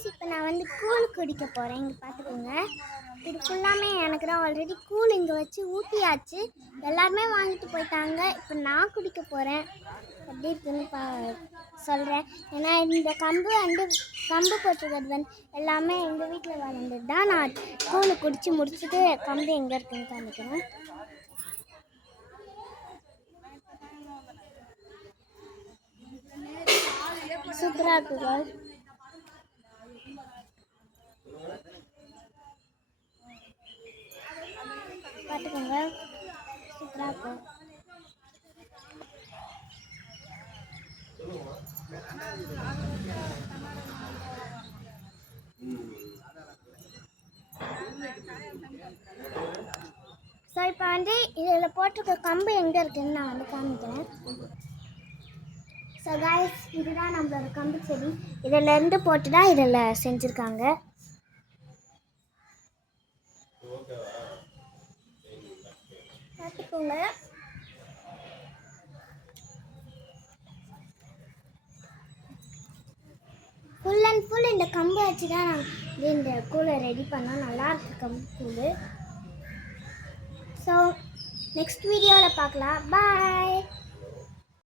Guys இப்போ நான் வந்து கூழ் குடிக்க போறேன். இங்க பாத்துக்கோங்க. இது ஃபுல்லாமே எனக்கு தான் ஆல்ரெடி கூழ் இங்க வச்சு ஊத்தியாச்சு. எல்லாரும் வாங்கிட்டு போயிட்டாங்க. இப்போ நான் குடிக்க போறேன். எப்படி இருக்குன்னு சொல்றேன். ஏன்னா இந்த கம்பு போட்டுக்கிறது எல்லாமே எங்க வீட்ல வளர்ந்தது தான். நான் கூழ் குடிச்சு முடிச்சிட்டு கம்பு எங்க இருக்குன்னு காமிக்கிறேன். சூப்பரா இருக்குங்க. பாத்துக்கோங்க, சூப்பரா இருக்கும். ஸோ இப்போ வந்து இதில் போட்டிருக்க கம்பு எங்கே இருக்குதுன்னு நான் வந்து காமிக்கிறேன். ஸோ காய்ஸ் இதுதான் நம்மளோட கம்பு செடி. இதிலேருந்து போட்டு தான் இதில் செஞ்சுருக்காங்க. பார்த்துக்கோங்க. ஃபுல் அண்ட் ஃபுல் இந்த கம்பு வச்சு தான் நான் இந்த கூழை ரெடி பண்ணோம். நல்லாயிருக்கு கம்பு கூழ். ஸோ நெக்ஸ்ட் வீடியோவில் பார்க்கலாம். பாய்.